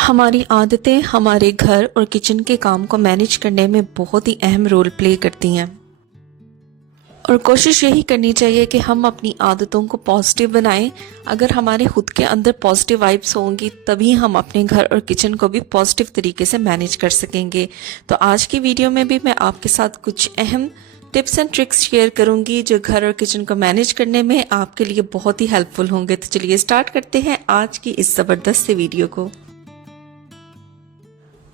हमारी आदतें हमारे घर और किचन के काम को मैनेज करने में बहुत ही अहम रोल प्ले करती हैं और कोशिश यही करनी चाहिए कि हम अपनी आदतों को पॉजिटिव बनाएं। अगर हमारे खुद के अंदर पॉजिटिव वाइब्स होंगी तभी हम अपने घर और किचन को भी पॉजिटिव तरीके से मैनेज कर सकेंगे। तो आज की वीडियो में भी मैं आपके साथ कुछ अहम टिप्स एंड ट्रिक्स शेयर करूंगी जो घर और किचन को मैनेज करने में आपके लिए बहुत ही हेल्पफुल होंगे। तो चलिए स्टार्ट करते हैं आज की इस ज़बरदस्त से वीडियो को।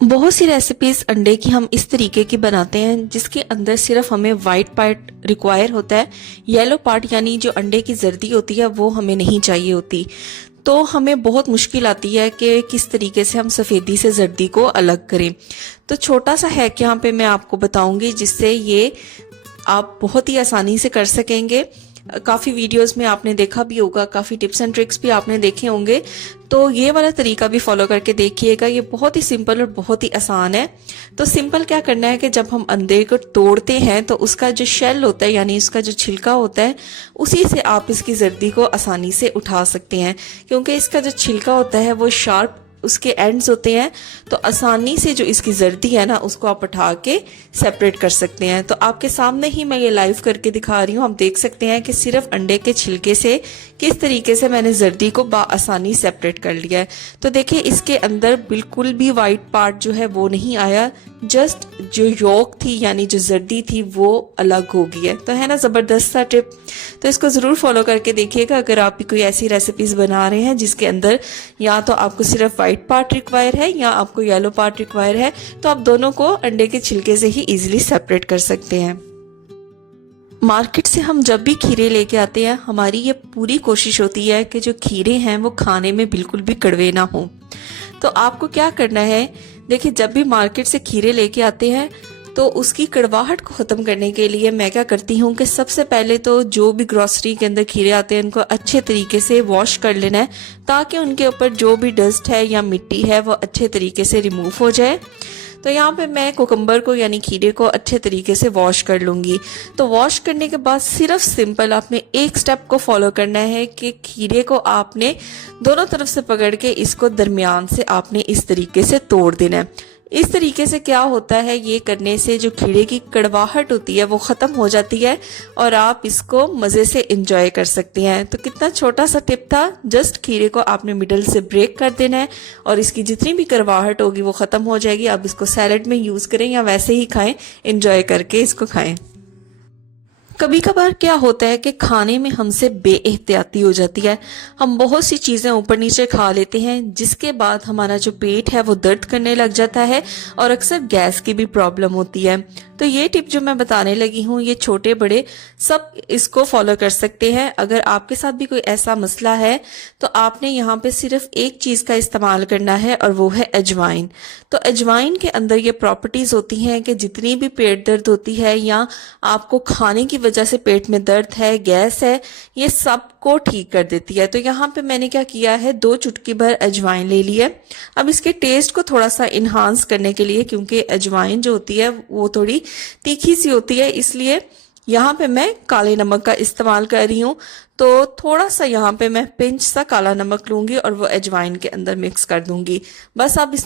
बहुत सी रेसिपीज अंडे की हम इस तरीके की बनाते हैं जिसके अंदर सिर्फ हमें वाइट पार्ट रिक्वायर होता है, येलो पार्ट यानी जो अंडे की जर्दी होती है वो हमें नहीं चाहिए होती। तो हमें बहुत मुश्किल आती है कि किस तरीके से हम सफ़ेदी से जर्दी को अलग करें। तो छोटा सा हैक यहाँ पे मैं आपको बताऊंगी जिससे ये आप बहुत ही आसानी से कर सकेंगे। काफ़ी वीडियोस में आपने देखा भी होगा, काफ़ी टिप्स एंड ट्रिक्स भी आपने देखे होंगे, तो ये वाला तरीका भी फॉलो करके देखिएगा। ये बहुत ही सिंपल और बहुत ही आसान है। तो सिंपल क्या करना है कि जब हम अंडे को तोड़ते हैं तो उसका जो शेल होता है यानी उसका जो छिलका होता है उसी से आप इसकी जर्दी को आसानी से उठा सकते हैं, क्योंकि इसका जो छिलका होता है वो शार्प उसके एंड्स होते हैं। तो आसानी से जो इसकी जर्दी है ना उसको आप उठा के सेपरेट कर सकते हैं। तो आपके सामने ही मैं ये लाइव करके दिखा रही हूँ। हम देख सकते हैं कि सिर्फ अंडे के छिलके से किस तरीके से मैंने जर्दी को आसानी सेपरेट कर लिया है। तो देखिए इसके अंदर बिल्कुल भी वाइट पार्ट जो है वो नहीं आया, जस्ट जो योक थी यानी जो जर्दी थी वो अलग हो गई है। तो है ना ज़बरदस्त सा टिप। तो इसको ज़रूर फॉलो करके देखिएगा। अगर आप भी कोई ऐसी रेसिपीज बना रहे हैं जिसके अंदर या तो आपको सिर्फ वाइट पार्ट रिक्वायर है या आपको येलो पार्ट रिक्वायर है, तो आप दोनों को अंडे के छिलके से ही इजीली सेपरेट कर सकते हैं। मार्केट से हम जब भी खीरे लेके आते हैं हमारी ये पूरी कोशिश होती है कि जो खीरे हैं वो खाने में बिल्कुल भी कड़वे ना हो। तो आपको क्या करना है, देखिए जब भी मार्केट से खीरे लेके आते हैं तो उसकी कड़वाहट को ख़त्म करने के लिए मैं क्या करती हूँ कि सबसे पहले तो जो भी ग्रोसरी के अंदर खीरे आते हैं उनको अच्छे तरीके से वॉश कर लेना है ताकि उनके ऊपर जो भी डस्ट है या मिट्टी है वो अच्छे तरीके से रिमूव हो जाए। तो यहाँ पे मैं कुकम्बर को यानी खीरे को अच्छे तरीके से वॉश कर लूँगी। तो वॉश करने के बाद सिर्फ सिंपल आपने एक स्टेप को फॉलो करना है कि खीरे को आपने दोनों तरफ से पकड़ के इसको दरमियान से आपने इस तरीके से तोड़ देना है। इस तरीके से क्या होता है, ये करने से जो खीरे की कड़वाहट होती है वो ख़त्म हो जाती है और आप इसको मज़े से इंजॉय कर सकते हैं। तो कितना छोटा सा टिप था, जस्ट खीरे को आपने मिडल से ब्रेक कर देना है और इसकी जितनी भी कड़वाहट होगी वो ख़त्म हो जाएगी। आप इसको सैलड में यूज़ करें या वैसे ही खाएं, इंजॉय करके इसको खाएं। कभी कभार क्या होता है कि खाने में हमसे बेएहतियाती हो जाती है, हम बहुत सी चीज़ें ऊपर नीचे खा लेते हैं जिसके बाद हमारा जो पेट है वो दर्द करने लग जाता है और अक्सर गैस की भी प्रॉब्लम होती है। तो ये टिप जो मैं बताने लगी हूँ ये छोटे बड़े सब इसको फॉलो कर सकते हैं। अगर आपके साथ भी कोई ऐसा मसला है तो आपने यहाँ पे सिर्फ एक चीज़ का इस्तेमाल करना है और वो है अजवाइन। तो अजवाइन के अंदर ये प्रॉपर्टीज़ होती हैं कि जितनी भी पेट दर्द होती है या आपको खाने की वजह से पेट में दर्द है, गैस है, ये सब को ठीक कर देती है। तो यहाँ पे मैंने क्या किया है, 2 चुटकी भर अजवाइन ले ली है। अब इसके टेस्ट को थोड़ा सा इन्हांस करने के लिए, क्योंकि अजवाइन जो होती है वो थोड़ी तीखी सी होती है, इसलिए यहाँ पे मैं काले नमक का इस्तेमाल कर रही हूँ। तो थोड़ा सा यहाँ पे मैं पिंच सा काला नमक लूंगी और वो अजवाइन के अंदर मिक्स कर दूंगी। बस अब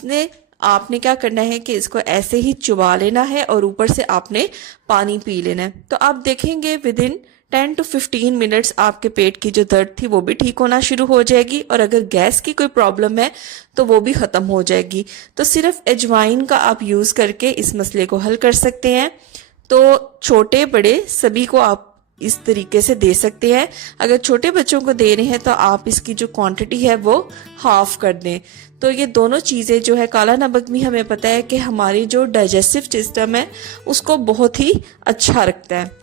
आपने क्या करना है कि इसको ऐसे ही चुबा लेना है और ऊपर से आपने पानी पी लेना है। तो आप देखेंगे विदिन 10 to 15 मिनट्स आपके पेट की जो दर्द थी वो भी ठीक होना शुरू हो जाएगी और अगर गैस की कोई प्रॉब्लम है तो वो भी ख़त्म हो जाएगी। तो सिर्फ अजवाइन का आप यूज़ करके इस मसले को हल कर सकते हैं। तो छोटे बड़े सभी को आप इस तरीके से दे सकते हैं। अगर छोटे बच्चों को दे रहे हैं तो आप इसकी जो क्वांटिटी है वो हाफ कर दें। तो ये दोनों चीज़ें जो है, काला नमक भी हमें पता है कि हमारी जो डाइजेस्टिव सिस्टम है उसको बहुत ही अच्छा रखता है।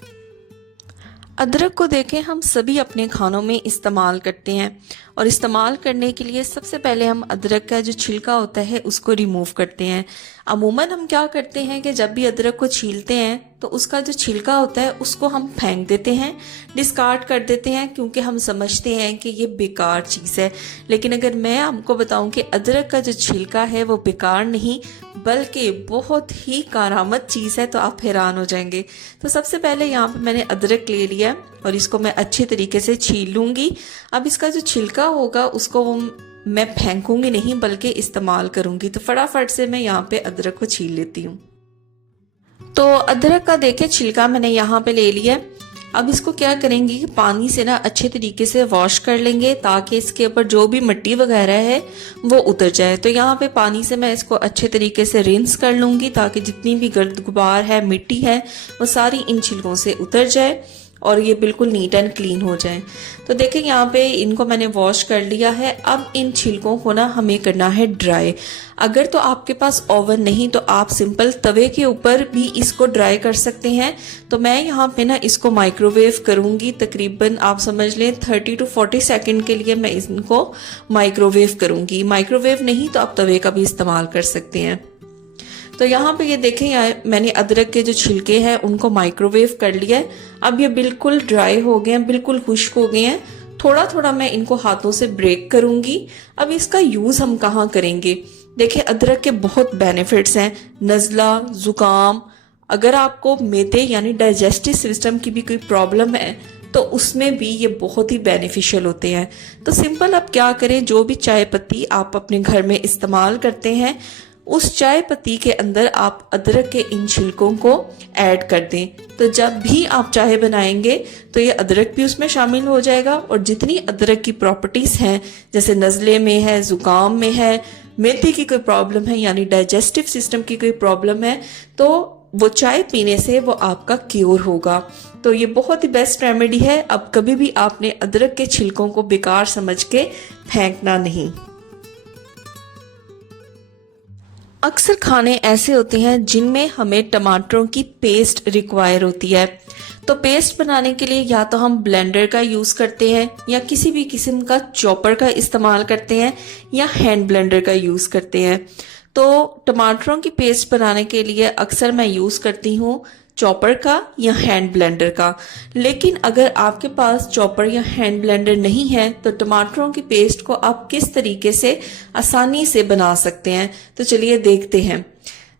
अदरक को देखें, हम सभी अपने खानों में इस्तेमाल करते हैं और इस्तेमाल करने के लिए सबसे पहले हम अदरक का जो छिलका होता है उसको रिमूव करते हैं। अमूमन हम क्या करते हैं कि जब भी अदरक को छीलते हैं तो उसका जो छिलका होता है उसको हम फेंक देते हैं, डिस्कार्ड कर देते हैं, क्योंकि हम समझते हैं कि ये बेकार चीज़ है। लेकिन अगर मैं आपको बताऊं कि अदरक का जो छिलका है वो बेकार नहीं बल्कि बहुत ही कारआमद चीज़ है, तो आप हैरान हो जाएंगे। तो सबसे पहले यहाँ पे मैंने अदरक ले लिया और इसको मैं अच्छे तरीके से छील लूँगी। अब इसका जो छिलका होगा उसको मैं फेंकूंगी नहीं बल्कि इस्तेमाल करूंगी। तो फटाफट से मैं यहाँ पे अदरक को छील लेती हूँ। तो अदरक का देखिए छिलका मैंने यहाँ पे ले लिया। अब इसको क्या करेंगे कि पानी से ना अच्छे तरीके से वॉश कर लेंगे ताकि इसके ऊपर जो भी मिट्टी वगैरह है वो उतर जाए। तो यहाँ पे पानी से मैं इसको अच्छे तरीके से रिंस कर लूँगी ताकि जितनी भी गर्द गुबार है, मिट्टी है, वो सारी इन छिलकों से उतर जाए और ये बिल्कुल नीट एंड क्लीन हो जाए। तो देखिए यहाँ पे इनको मैंने वॉश कर लिया है। अब इन छिलकों को ना हमें करना है ड्राई। अगर तो आपके पास ओवन नहीं तो आप सिंपल तवे के ऊपर भी इसको ड्राई कर सकते हैं। तो मैं यहाँ पे ना इसको माइक्रोवेव करूँगी, तकरीबन आप समझ लें 30 to 40 सेकेंड के लिए मैं इनको माइक्रोवेव करूँगी। माइक्रोवेव नहीं तो आप तवे का भी इस्तेमाल कर सकते हैं। तो यहाँ पे ये देखें, यहाँ मैंने अदरक के जो छिलके हैं उनको माइक्रोवेव कर लिया है। अब ये बिल्कुल ड्राई हो गए हैं, बिल्कुल खुश्क हो गए हैं। थोड़ा थोड़ा मैं इनको हाथों से ब्रेक करूंगी। अब इसका यूज़ हम कहाँ करेंगे? देखिए अदरक के बहुत बेनिफिट्स हैं। नज़ला, ज़ुकाम, अगर आपको मैदे यानी डाइजेस्टिव सिस्टम की भी कोई प्रॉब्लम है तो उसमें भी ये बहुत ही बेनिफिशियल होते हैं। तो सिंपल आप क्या करें, जो भी चाय पत्ती आप अपने घर में इस्तेमाल करते हैं उस चाय पत्ती के अंदर आप अदरक के इन छिलकों को ऐड कर दें। तो जब भी आप चाय बनाएंगे तो ये अदरक भी उसमें शामिल हो जाएगा और जितनी अदरक की प्रॉपर्टीज़ हैं, जैसे नज़ले में है, ज़ुकाम में है, मैदे की कोई प्रॉब्लम है यानी डाइजेस्टिव सिस्टम की कोई प्रॉब्लम है, तो वो चाय पीने से वो आपका क्योर होगा। तो ये बहुत ही बेस्ट रेमेडी है। अब कभी भी आपने अदरक के छिलकों को बेकार समझ के फेंकना नहीं। अक्सर खाने ऐसे होते हैं जिनमें हमें टमाटरों की पेस्ट रिक्वायर होती है। तो पेस्ट बनाने के लिए या तो हम ब्लेंडर का यूज़ करते हैं या किसी भी किस्म का चॉपर का इस्तेमाल करते हैं या हैंड ब्लेंडर का यूज़ करते हैं। तो टमाटरों की पेस्ट बनाने के लिए अक्सर मैं यूज़ करती हूँ चॉपर का या हैंड ब्लेंडर का। लेकिन अगर आपके पास चॉपर या हैंड ब्लेंडर नहीं है तो टमाटरों की पेस्ट को आप किस तरीके से आसानी से बना सकते हैं, तो चलिए देखते हैं।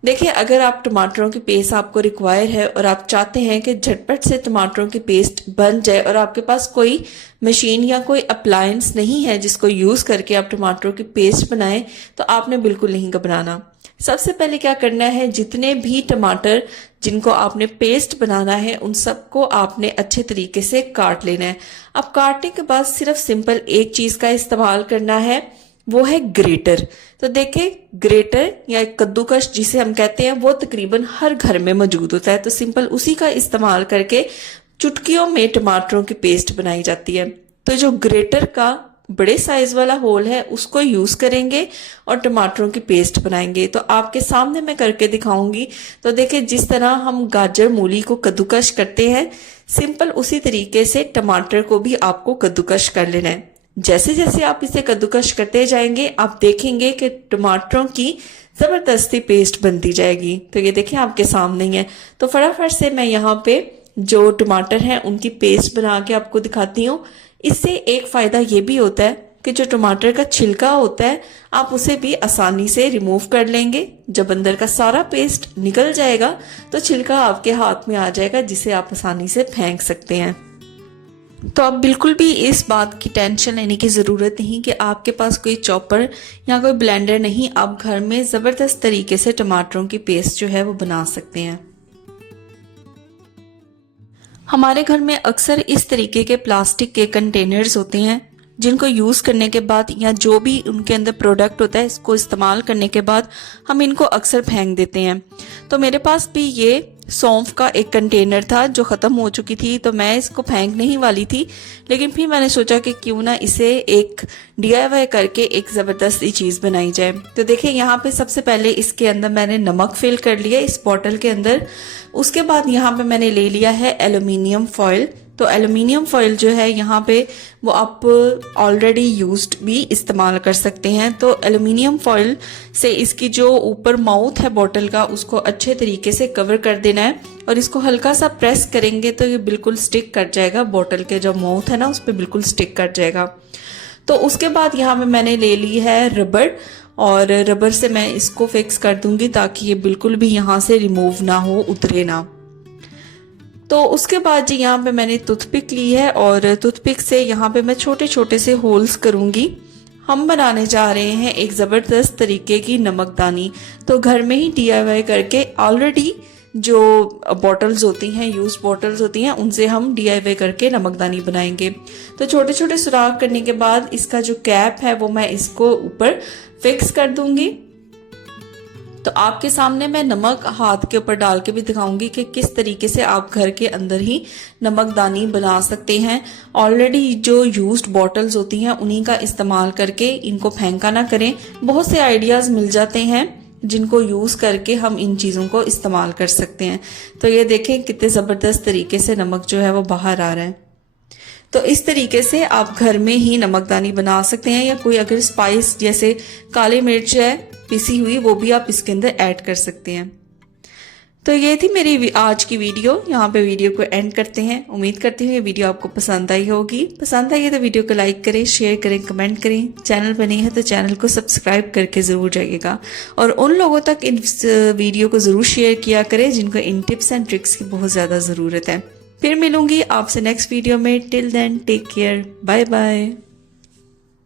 देखिए अगर आप टमाटरों की पेस्ट आपको रिक्वायर है और आप चाहते हैं कि झटपट से टमाटरों की पेस्ट बन जाए और आपके पास कोई मशीन या कोई अप्लायंस नहीं है जिसको यूज़ करके आप टमाटरों की पेस्ट बनाएं, तो आपने बिल्कुल नहीं घबराना। सबसे पहले क्या करना है, जितने भी टमाटर जिनको आपने पेस्ट बनाना है उन सबको आपने अच्छे तरीके से काट लेना है। अब काटने के बाद सिर्फ सिंपल एक चीज़ का इस्तेमाल करना है, वो है ग्रेटर। तो देखिए ग्रेटर या कद्दूकश जिसे हम कहते हैं वो तकरीबन हर घर में मौजूद होता है। तो सिंपल उसी का इस्तेमाल करके चुटकियों में टमाटरों की पेस्ट बनाई जाती है। तो जो ग्रेटर का बड़े साइज वाला होल है उसको यूज करेंगे और टमाटरों की पेस्ट बनाएंगे। तो आपके सामने मैं करके दिखाऊंगी। तो देखिए जिस तरह हम गाजर मूली को कद्दूकश करते हैं, सिंपल उसी तरीके से टमाटर को भी आपको कद्दूकश कर लेना है। जैसे जैसे आप इसे कद्दूकश करते जाएंगे आप देखेंगे कि टमाटरों की जबरदस्ती पेस्ट बनती जाएगी। तो ये देखिए आपके सामने ही है। तो फटाफट से मैं यहाँ पे जो टमाटर हैं उनकी पेस्ट बना के आपको दिखाती हूँ। इससे एक फ़ायदा ये भी होता है कि जो टमाटर का छिलका होता है आप उसे भी आसानी से रिमूव कर लेंगे। जब अंदर का सारा पेस्ट निकल जाएगा तो छिलका आपके हाथ में आ जाएगा जिसे आप आसानी से फेंक सकते हैं। तो अब बिल्कुल भी इस बात की टेंशन लेने की ज़रूरत नहीं कि आपके पास कोई चॉपर या कोई ब्लेंडर नहीं, आप घर में ज़बरदस्त तरीके से टमाटरों की पेस्ट जो है वो बना सकते हैं। हमारे घर में अक्सर इस तरीके के प्लास्टिक के कंटेनर्स होते हैं जिनको यूज़ करने के बाद या जो भी उनके अंदर प्रोडक्ट होता है इसको इस्तेमाल करने के बाद हम इनको अक्सर फेंक देते हैं। तो मेरे पास भी ये सौंफ का एक कंटेनर था जो ख़त्म हो चुकी थी, तो मैं इसको फेंकने ही वाली थी, लेकिन फिर मैंने सोचा कि क्यों ना इसे एक DIY करके एक ज़बरदस्त चीज़ बनाई जाए। तो देखिए यहाँ पे सबसे पहले इसके अंदर मैंने नमक फिल कर लिया इस बॉटल के अंदर। उसके बाद यहाँ पे मैंने ले लिया है एल्युमिनियम फॉयल। तो एल्युमिनियम फॉयल जो है यहाँ पे वो आप ऑलरेडी यूज्ड भी इस्तेमाल कर सकते हैं। तो एल्युमिनियम फॉयल से इसकी जो ऊपर माउथ है बॉटल का उसको अच्छे तरीके से कवर कर देना है और इसको हल्का सा प्रेस करेंगे तो ये बिल्कुल स्टिक कर जाएगा। बॉटल के जो माउथ है ना उस पर बिल्कुल स्टिक कर जाएगा। तो उसके बाद यहाँ पे मैंने ले ली है रबड़ और रबड़ से मैं इसको फिक्स कर दूंगी ताकि ये बिल्कुल भी यहाँ से रिमूव ना हो, उतरे ना। तो उसके बाद जी यहाँ पे मैंने टूथपिक ली है और टूथपिक से यहाँ पे मैं छोटे छोटे से होल्स करूँगी। हम बनाने जा रहे हैं एक ज़बरदस्त तरीके की नमकदानी। तो घर में ही DIY करके ऑलरेडी जो बॉटल्स होती हैं, यूज बॉटल्स होती हैं, उनसे हम DIY करके नमकदानी बनाएंगे। तो छोटे छोटे सुराख करने के बाद इसका जो कैप है वो मैं इसको ऊपर फिक्स कर दूंगी। तो आपके सामने मैं नमक हाथ के ऊपर डाल के भी दिखाऊंगी कि किस तरीके से आप घर के अंदर ही नमकदानी बना सकते हैं। ऑलरेडी जो यूज्ड बॉटल्स होती हैं उन्हीं का इस्तेमाल करके इनको फेंका ना करें। बहुत से आइडियाज मिल जाते हैं जिनको यूज करके हम इन चीजों को इस्तेमाल कर सकते हैं। तो ये देखें कितने जबरदस्त तरीके से नमक जो है वो बाहर आ रहा है। तो इस तरीके से आप घर में ही नमकदानी बना सकते हैं, या कोई अगर स्पाइस जैसे काली मिर्च है पिसी हुई वो भी आप इसके अंदर ऐड कर सकते हैं। तो ये थी मेरी आज की वीडियो। यहाँ पे वीडियो को एंड करते हैं। उम्मीद करती हूँ ये वीडियो आपको पसंद आई होगी। पसंद आई है तो वीडियो को लाइक करें, शेयर करें, कमेंट करें। चैनल पर नहीं है तो चैनल को सब्सक्राइब करके ज़रूर जाइएगा, और उन लोगों तक इस वीडियो को ज़रूर शेयर किया करें जिनको इन टिप्स एंड ट्रिक्स की बहुत ज़्यादा ज़रूरत है। फिर मिलूंगी आपसे नेक्स्ट वीडियो में। Till then take care, bye bye.